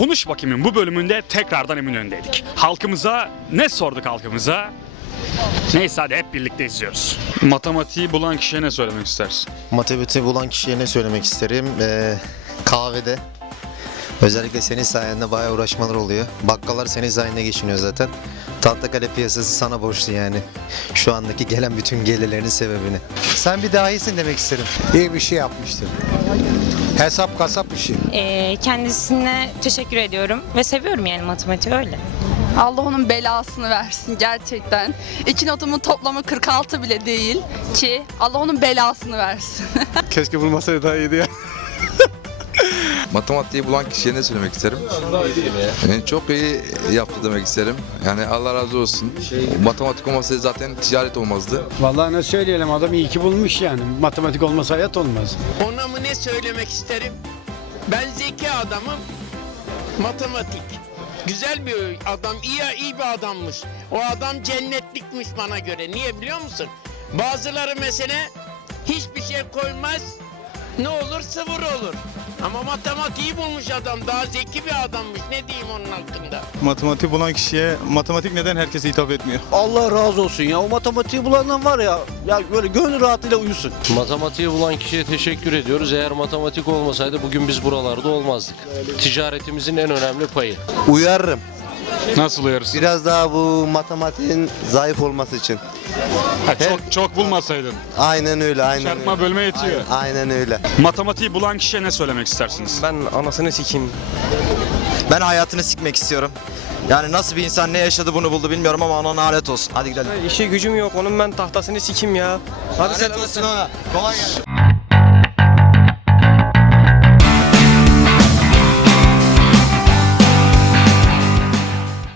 Konuş bakayım bu bölümünde tekrardan Eminönü'ndeydik. Halkımıza ne sorduk halkımıza? Neyse hadi hep birlikte izliyoruz. Matematiği bulan kişiye ne söylemek istersin? Matematiği bulan kişiye ne söylemek isterim? Ee, kahvede. Özellikle senin sayende bayağı uğraşmalar oluyor. Bakkallar senin sayende geçiniyor zaten. Tahtakale piyasası sana borçlu yani. Şu andaki gelen bütün gelirlerin sebebini. Sen bir dahisin demek isterim. iyi bir şey yapmıştır. Hesap kasap işi. Ee, kendisine teşekkür ediyorum ve seviyorum yani matematiği öyle. Allah onun belasını versin gerçekten. İki notumun toplamı 46 bile değil ki Allah onun belasını versin. Keşke bulmasaydı daha iyiydi ya. Matematiği bulan kişiye ne söylemek isterim? Yani çok iyi yaptı demek isterim. Yani Allah razı olsun. Matematik olmasaydı zaten ticaret olmazdı. Vallahi ne söyleyelim adam iyi ki bulmuş yani. Matematik olmasa hayat olmaz. Ona mı ne söylemek isterim? Ben zeki adamım. Matematik. Güzel bir adam, iyi iyi bir adammış. O adam cennetlikmiş bana göre. Niye biliyor musun? Bazıları mesela hiçbir şey koymaz. Ne olur sıvır olur. Ama matematiği bulmuş adam. Daha zeki bir adammış. Ne diyeyim onun hakkında? Matematik bulan kişiye matematik neden herkese hitap etmiyor? Allah razı olsun ya. O matematiği bulandan var ya. Ya böyle gönül rahatıyla uyusun. Matematiği bulan kişiye teşekkür ediyoruz. Eğer matematik olmasaydı bugün biz buralarda olmazdık. Ticaretimizin en önemli payı. Uyarırım. Nasıl uyarırsın? Biraz daha bu matematiğin zayıf olması için. Ha, çok, çok bulmasaydın. Aynen öyle, aynen Çarpma öyle. bölme yetiyor. Aynen öyle. Matematiği bulan kişiye ne söylemek istersiniz? Ben anasını sikeyim. Ben hayatını sikmek istiyorum. Yani nasıl bir insan ne yaşadı bunu buldu bilmiyorum ama ona lanet olsun. Hadi gidelim. İşi gücüm yok. Onun ben tahtasını sikeyim ya. Hadi Lanet olsun ona. Kolay gelsin.